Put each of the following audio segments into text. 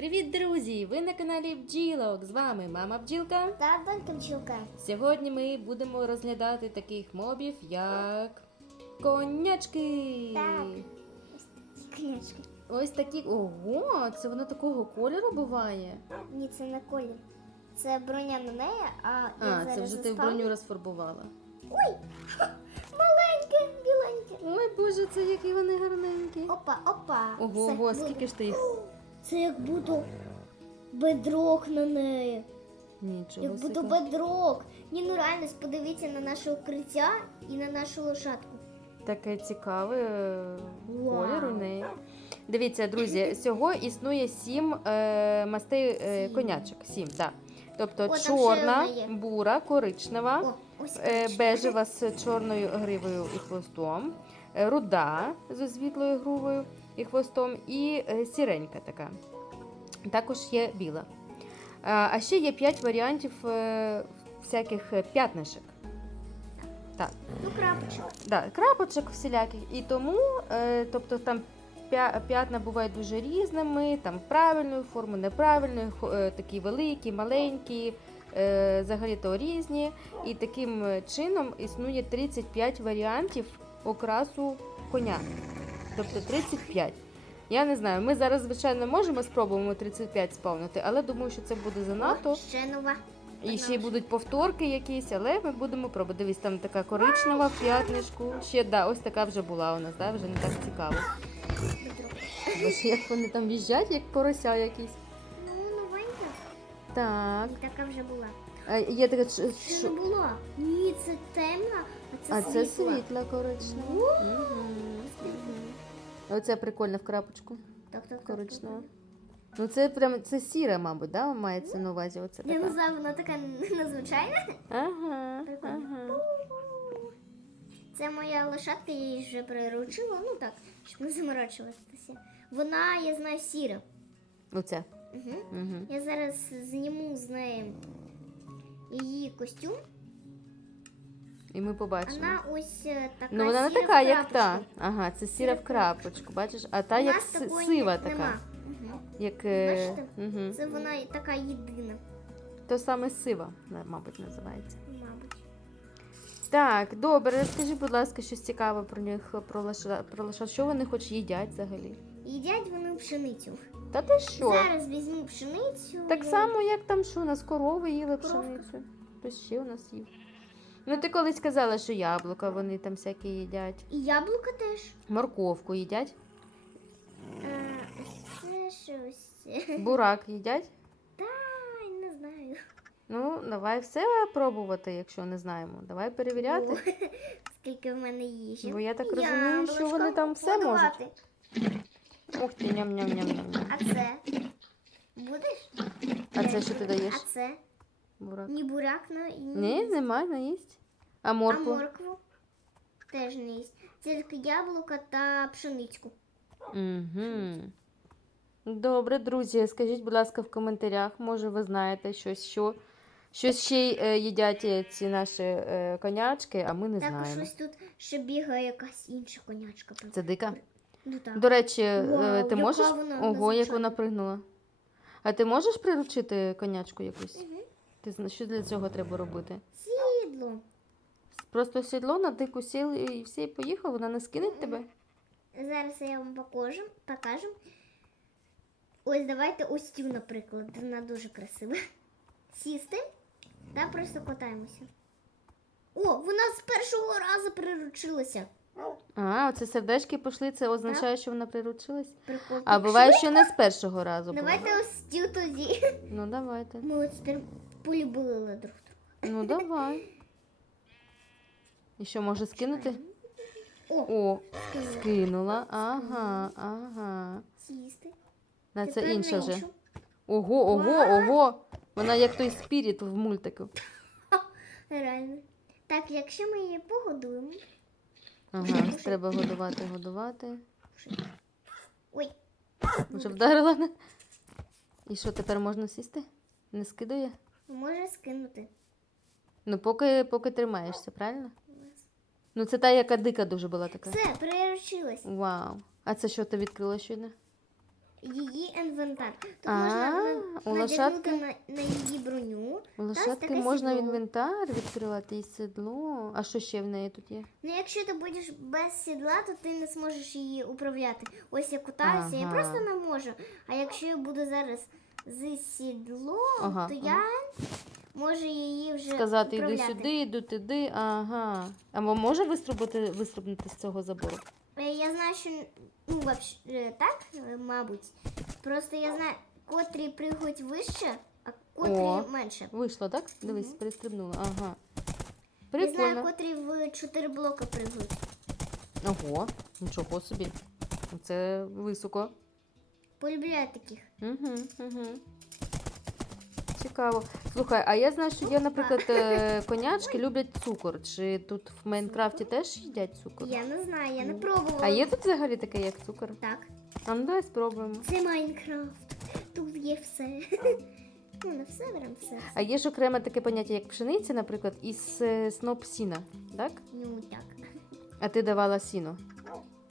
Привіт, друзі! Ви на каналі Бджілок. З вами мама бджілка. Та донька бджілка. Сьогодні ми будемо розглядати таких мобів, як конячки. Так. Книжки. Ось такі. Ого, це воно такого кольору буває. Ні, це не колір. Це броня на неї, а я А, зараз це вже ти заставлю. броню розфарбувала. Ой! Маленьке, біленьке. Ой, боже, це які вони гарненькі. Опа, опа. Ого, Все, ого, буде. скільки ж ти їх? Це як буду бедрок на неї. Нічого Як буду собі. бедрок. Ні, ну реально, подивіться на наше укриття і на нашу лошадку. Таке цікаве е, Вау. колір у неї. Дивіться, друзі, всього існує сім е, мастей е, Сім. конячок. Сім, так. Тобто О, там ще чорна, одна є. бура, коричнева, О, ось е, бежева з чорною гривою і хвостом, е, руда зі світлою гривою і хвостом, і е, сіренька така. Також є біла. А, ще є п'ять варіантів е, всяких е, п'ятнишок. Так. Ну, крапочок. Да, крапочок всіляких. І тому, тобто там п'ятна бувають дуже різними, там правильної форми, неправильної, такі великі, маленькі, взагалі то різні. І таким чином існує 35 варіантів окрасу коня. Тобто 35. Я не знаю, ми зараз, звичайно, можемо спробуємо 35 сповнити, але думаю, що це буде занадто. Ще нова. І ще й будуть повторки якісь, але ми будемо пробувати. Дивись, там така коричнева в п'ятнишку. Ще да, ось така вже була у нас, да, вже не так цікаво. Бедрок. Як вони там в'їжджають, як порося якісь. Ну, новенька. Так. І така вже була. А, є така Це не була. Ні, це темна, а це А це світла. світла коричнева. Ну, Мгм, мгм. Оце прикольно в крапочку. Так, так, так, Коричнева. так. Ну це прям це сіра, мабуть, да? мається на увазі. Оце Я не така. знаю, вона така незвичайна. Ага, Прикольно. ага. Це моя лошадка, я її вже приручила, ну так, щоб не заморочуватися. Вона, я знаю, сіра. Оце. Угу. Угу. Я зараз зніму з неї її костюм. І ми побачимо. Вона ось е, така. Ну вона не сіра така, в як та. крапочку. Ага, це сіра в крапочку, бачиш? А та У як нас си- такої сива така. Нема. Як, е, Бачите? угу. Це вона і така єдина, То саме сива, на- мабуть, називається. мабуть. Так, добре, розкажи, будь ласка, щось цікаве про них, про лоша, про лошад. Що вони хоч їдять взагалі? Їдять вони пшеницю. Та ти що? Зараз візьму пшеницю. Так я- само, як там що, у нас корови їли Коровка. пшеницю. Хтось ще у нас їв. Ну, ти колись казала, що яблука вони там всякі їдять. І яблука теж. Морковку їдять, Е, це щось. бурак їдять. Та не знаю. Ну, давай все пробувати, якщо не знаємо. Давай перевіряти. О, Скільки в мене їжі. Бо я так розумію, що вони там все подавати. Ух ти, ням-ням-ням-ням. А це? Будеш? А це що ти даєш? А це? Бурак. Ні бурак, ну, і ні. Ні, немає, не їсть. А А моркву? моркву? Теж не їсть. Тільки яблука та пшеницьку. Угу. Добре, друзі, скажіть, будь ласка, в коментарях, може ви знаєте щось, що, щось ще й, е, їдять е, ці наші е, конячки, а ми не Також знаємо. ось тут ще бігає якась інша конячка. Це дика. Ну так. До речі, е, Вау, ти яка можеш. вона Ого, як вона пригнула. А ти можеш приручити конячку якусь? Мгм. Ти зна- що для цього треба робити? Сідло. Просто сідло на дику сіл і все, і поїхав, вона не скине тебе? Зараз я вам покажу. покажу. Ось давайте ось цю, наприклад. Вона дуже красива. Сісти та просто катаємося. О, вона з першого разу приручилася. А, оце сердечки пішли, це означає, що вона приручилась. Прикол. А буває, що не з першого разу. Давайте ось цю тоді. Ну давайте. Ми ось тепер полюбили друг друга. Ну давай. І що може скинути? О, О, скинула. Ага, ага. Сісти. На це інша вже. Ого, ого, ого. Вона як той спіріт в мультику. Реально. Так, якщо ми її погодуємо. Ага, треба годувати, годувати. Ой, Вже вдарила. І що, тепер можна сісти? Не скидає? Може скинути. Ну, поки, поки тримаєшся, правильно? Ну, це та, яка дика дуже була така. Все, приручилась. Вау. А це що ти відкрила щойно? її інвентар. Тут А, можна на- у лошадки, на, на її броню. у лошадки можна сідло. інвентар відкривати і седло. А що ще в неї тут є? Ну, якщо ти будеш без сідла, то ти не зможеш її управляти. Ось я катаюся, я просто не можу. А якщо я буду зараз з сідлом, Ага, то ага. я можу її вже Сказати, іди сюди, іду туди, ага. А може вистрибнути, вистрибнути з цього забору? Е, Я знаю, що ну, вообще, е, так, е, мабуть. Просто я знаю, котрі пригають вище, а котрі О. менше. Вийшло, так? Дивись, Мгм. перестрибнула. Ага. Я знаю, Прикольно. котрі в 4 блоки пригають. Ого, нічого собі. Це високо. Полюбляю таких. Угу, угу. Цікаво. Слухай, а я знаю, що є, наприклад, е, конячки люблять цукор. Чи тут в Майнкрафті теж їдять цукор? Я не знаю, я не Ну. пробувала. А є тут взагалі таке, як цукор? Так. А ну давай спробуємо. Це Майнкрафт. Тут є все. Ну, не все беремо все. А є ж окреме таке поняття, як пшениця, наприклад, із е, сноп сіна, так? Ну так. А ти давала сіно.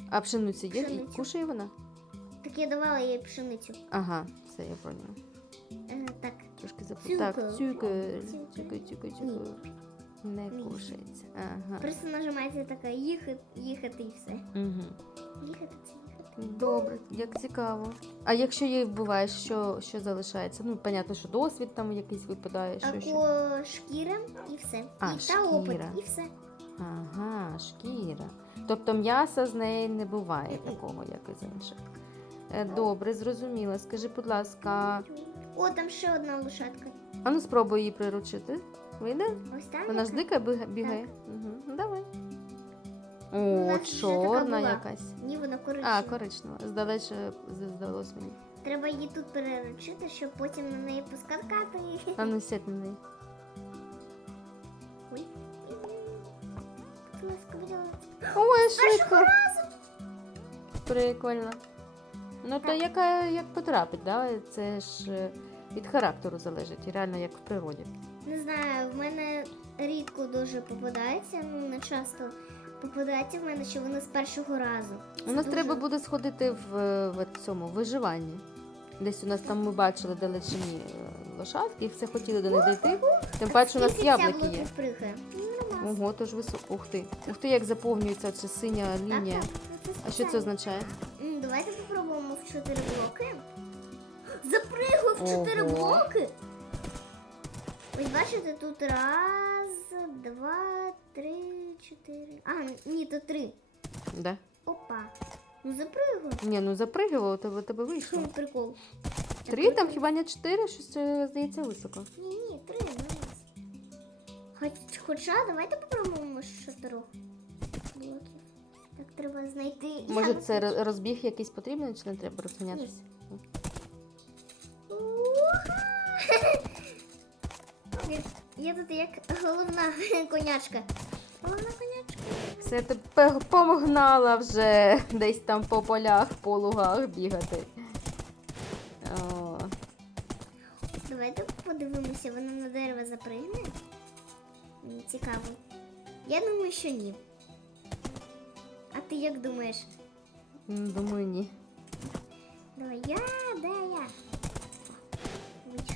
А пшеницю є? І Пшеницю. кушає вона? Так я давала їй пшеницю. Ага, все, я поняла. Е, так. Трошки. Цукор. Так, Цукор. цукор, цукор, цукор. Не Ні. кушається. Ага. Просто нажимається така їхати, їхати і все. Угу. Їхати це їхати. Добре, як цікаво. А якщо її вбиваєш, що, що залишається? Ну, понятно, що досвід там якийсь випадає, що ще. Або шкіра і все. А, і та опит, шкіра. і все. Ага, шкіра. Тобто м'яса з неї не буває такого, як і з інших. Е, Добре, зрозуміла. Скажи, будь ласка, О, там ще одна лошадка. а ну спробуй її приручити. Вийде? Ось там. Вона ж яка? дика біга- бігає. Угу. Ну, давай. У О, нас вже така чорна була. якась. Ні, вона коричнева. А, коричнева. Здалече з- здалось мені. Треба її тут переручити, щоб потім на неї поскакати. А ну сядь на неї. Ой. Будь ласка, будь ласка. Ой, швидко. Прикольно. Ну то яка як потрапить, да? Це ж е, від характеру залежить, і реально як в природі. Не знаю, в мене рідко дуже попадається, ну не часто попадається в мене, що вони з першого разу. У нас Дуже- треба буде сходити в, е, в цьому виживанні. Десь у нас там ми бачили далечині е, лошадки і все хотіли до них дійти. Тим паче у нас яблуки є. Ого, тож високо. Ух ти. Ух ти, як заповнюється ця синя лінія. Так, А що це означає? Давайте в 4 блоки. Запригав в 4 Ого. блоки. Ось бачите, тут раз, два, три, чотири. А, ні, то три. Да? Опа. Ну запригав. Ні, ну запригувало, тебе, тебе вийшло. Прикол. Три, там хіба не чотири, щось е, здається високо. Ні, ні, три, раз. Хоч, хоча давайте попробуємо знайти. Може, це роз- розбіг якийсь потрібен, чи не треба розганятися? Уха! Я- Я тут як головна конячка. Головна конячка. Все ти пе- помогнала вже десь там по полях, по лугах бігати. О, Давайте подивимося, вона на дерево запригне. М, Цікаво. Я думаю, що ні. А ти як думаєш? думаю, ні. Давай я, де я? Вийшло.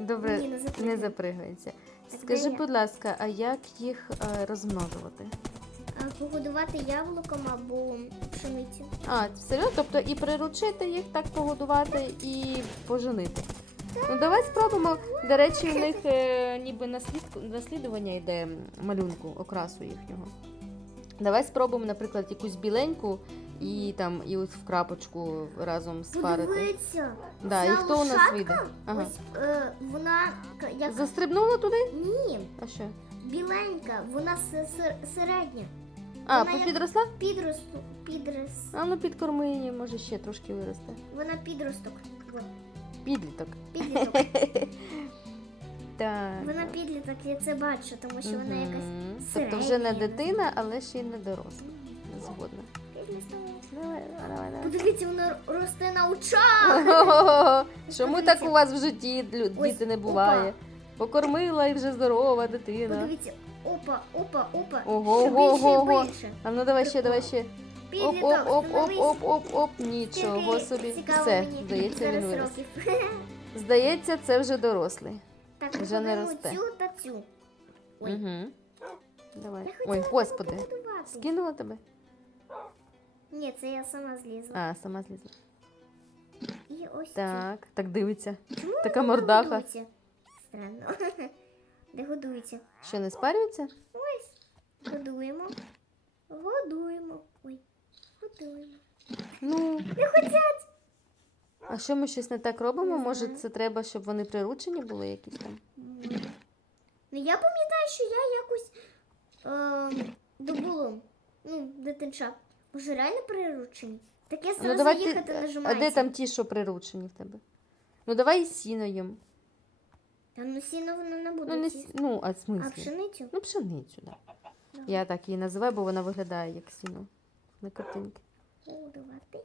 Добре, Ні, не не запригає. запригається. Так, Скажи, де я? будь ласка, а як їх е, розмножувати? А, погодувати яблуком або пшеницю. А, серйозно? Тобто і приручити їх, так погодувати, і поженити. Ну давай спробуємо. До речі, у них е, ніби наслідку, наслідування йде малюнку, окрасу їхнього. Давай спробуємо, наприклад, якусь біленьку і там і ось в крапочку разом спарити. Подивіться. Да, ця і хто у нас лошадка, вийде? Ага. Ось е, вона к- як Застрибнула туди? ні, А що? біленька, вона середня. А, Вона як- підросла? Підросту, підрос. А ну підкорми її, може ще трошки виросте. Вона підросток. Підліток. Підліток. Так. Вона підліток, я це бачу, тому що вона якась середня. Тобто вже не дитина, але ще й не доросла. Згодна. Давай, давай, давай. Подивіться, вона росте на очах. Чому так у вас в житті діти не буває? Покормила і вже здорова дитина. Подивіться, опа, опа, опа. Ого, ого, ого. А ну давай ще, давай ще. Оп, оп, оп, оп, оп, оп, оп, нічого собі. Все, здається, він вирос. Здається, це вже дорослий. Так, Вже не росте. цю та цю. Ой. Угу. Давай. Ой, господи. Скинула тебе? Ні, це я сама злізла. А, сама злізла. І ось. Так, так дивиться. Чому Така вона мордаха. годується? Странно. Де годується? Що, не спарюється? Годуємо. Годуємо. Ой, Ну. Не хотять. А що ми щось не так робимо? Може, це треба, щоб вони приручені були якісь там? Ну, я пам'ятаю, що я якось ем, добулом, ну, дитинча. Може, реально приручені? Так я Ну сразу давай ти. їхати А де там ті, що приручені в тебе? Ну давай і сіно їм. Та ну сіно воно не буде. Ну, не їсти. ну, а в А смислі? пшеницю? Ну, пшеницю, да. Я так її називаю, бо вона виглядає як сіно на. Годувати.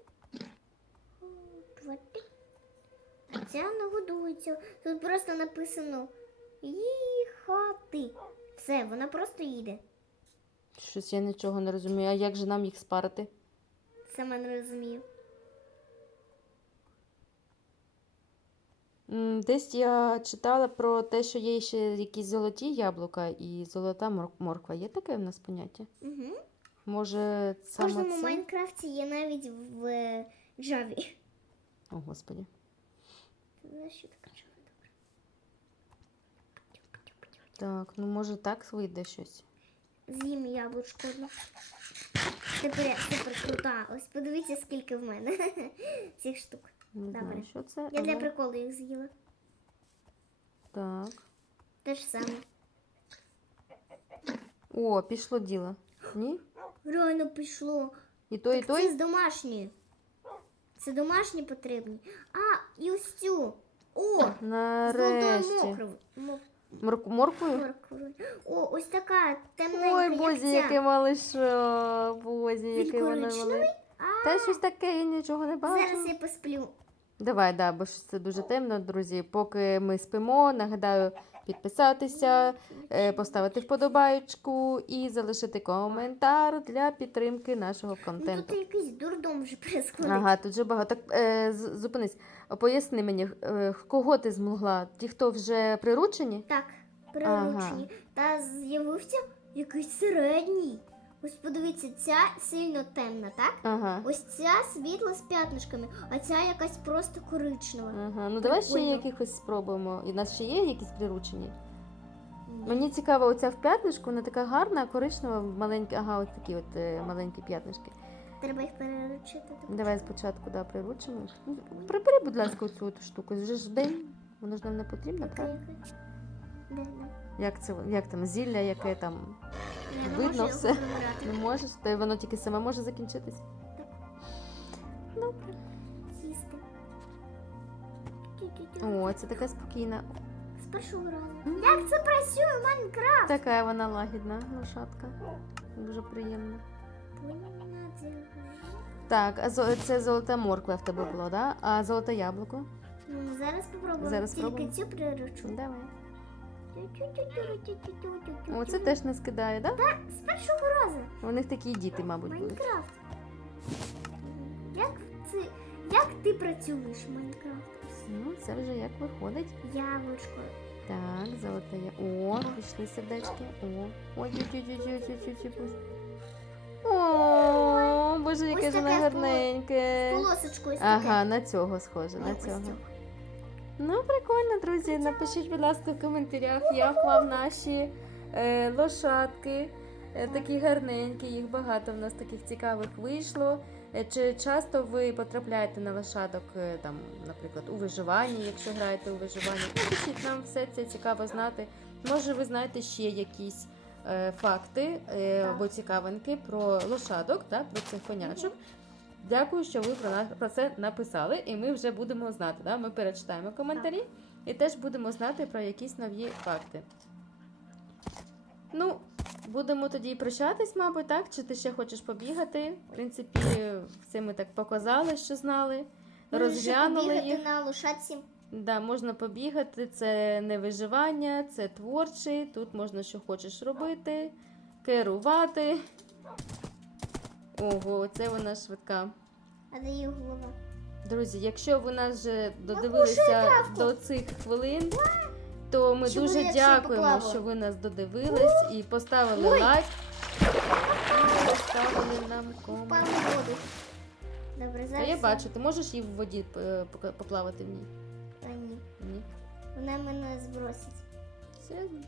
А ця не годується. Тут просто написано їхати. Все, вона просто їде. Щось я нічого не розумію. А як же нам їх спарити? Сама не розумію. М, Десь я читала про те, що є ще якісь золоті яблука і золота мор- морква. Є таке в нас поняття? Угу. Може, В саме кожному це? Майнкрафті є навіть в е, Джаві. О, господі. Що таке Java? Так, ну може так вийде щось. З'їм яблучко одне. Тепер я супер крута. Ось подивіться, скільки в мене цих штук. Не Добре. що це. Я для приколу їх з'їла. Так. Те ж саме. О, пішло діло. Ні? Реально пішло. І той, і той? це з домашньої. Це домашні потрібні. А, і ось цю. О! З золотою мокрою. Мо- Морк- Морквою? морквою. О, ось така темненька, Ой, як Бозі, ця. яке малиша. Бозі, яке воно коричневий? А, Та щось таке, я нічого не бачу. Зараз я посплю. Давай, да, бо це дуже темно, друзі. Поки ми спимо, нагадаю підписатися, е, поставити вподобайку і залишити коментар для підтримки нашого Ну контенту. тут якийсь дурдом вже происходить. Ага, тут вже багато. Так, е, зупинись, поясни мені, е, кого ти змогла? Ті, хто вже приручені? Так, приручені. Та з'явився якийсь середній. Ось подивіться, ця сильно темна, так? Ага. Ось ця світла з п'ятнишками, а ця якась просто коричнева. Ага, ну давай ще Прикольно. якихось спробуємо. І в нас ще є якісь приручені? Мені цікаво, оця в п'ятнишку, вона така гарна, коричнева, маленька, ага, ось такі от е, маленькі п'ятнишки. Треба їх переручити. Давай спочатку да, приручимо. Ну, Прибери, будь ласка, от штуку. Вже ж день, воно ж нам не потрібно, правда? окей. Де, де? Як це як там зілля, яке там Я не Видно можу його все. не можеш, то й воно тільки саме може закінчитись. Сісти. О, це така спокійна. З першого разу. М. Як це працює Майнкрафт? Така вона лагідна, лошадка. Дуже приємно. Так, а зо- це золота морква в тебе було, да? А золоте яблуко? Ну, Зараз попробуємо. Зараз Тільки спробуємо. цю приручу. Давай. О, це теж не скидає, так? да? З першого разу. У них такі діти, мабуть, будуть. Майнкрафт. Як це. Як ти працюєш в Майнкрафт? Ну, це вже як виходить. Яблучко. Так, золоте. О, пішли сердечки. О, ой, ой, ой, ой, ой, ой, ой, ой. О, боже, яке ж воно гарненьке. Ага, на цього схоже, на цього. Ну, прикольно, друзі. Напишіть, будь ласка, в коментарях, як вам наші е, лошадки. Е, такі гарненькі, їх багато в нас таких цікавих вийшло. Е, Чи часто ви потрапляєте на лошадок, е, там, наприклад, у виживанні, якщо граєте у виживанні? Напишіть нам все це цікаво знати. Може, ви знаєте ще якісь е, факти е, або цікавинки про лошадок, так, про цих конячок. Дякую, що ви про нас про це написали, і ми вже будемо знати. Да? Ми перечитаємо коментарі і теж будемо знати про якісь нові факти. Ну, будемо тоді прощатись, мабуть, так? Чи ти ще хочеш побігати? В принципі, все ми так показали, що знали. Можеш Розглянули побігати їх. на лошадці. Да, можна побігати, це не виживання, це творчий. Тут можна що хочеш робити, керувати. Ого, це вона швидка. А де її голова? Друзі, якщо ви нас вже додивилися до цих хвилин, то ми Щоб дуже дякуємо, що ви нас додивились і поставили Ой. лайк. І поставили нам Впав комент. у воду. Добре, Та зараз. я бачу, ти можеш і в воді е, пока- поплавати в ній? А, ні. Ні. Вона мене збросить. Серйозно?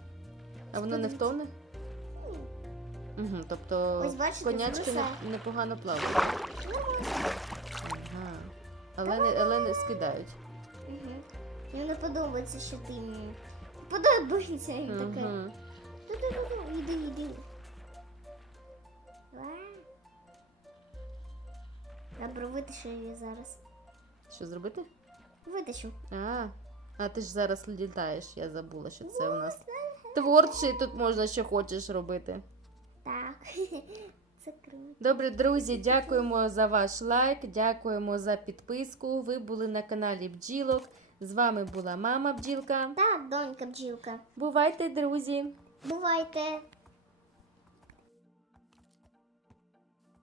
А воно не втоне? Угу, тобто Ось бачите, конячки не, непогано плавають. Ага. Але не, але не скидають. Угу. Мені не подобається, що ти мені. Подобається він таке. Угу. Іди, іди. Ва. Добре, витащу її зараз. Що зробити? Витащу. А, а ти ж зараз літаєш, я забула, що це у нас. Творчий тут можна що хочеш робити. Це круто. Добре, друзі, дякуємо за ваш лайк, дякуємо за підписку. Ви були на каналі Бджілок. З вами була мама Бджілка. Та донька бджілка. Бувайте, друзі! Бувайте.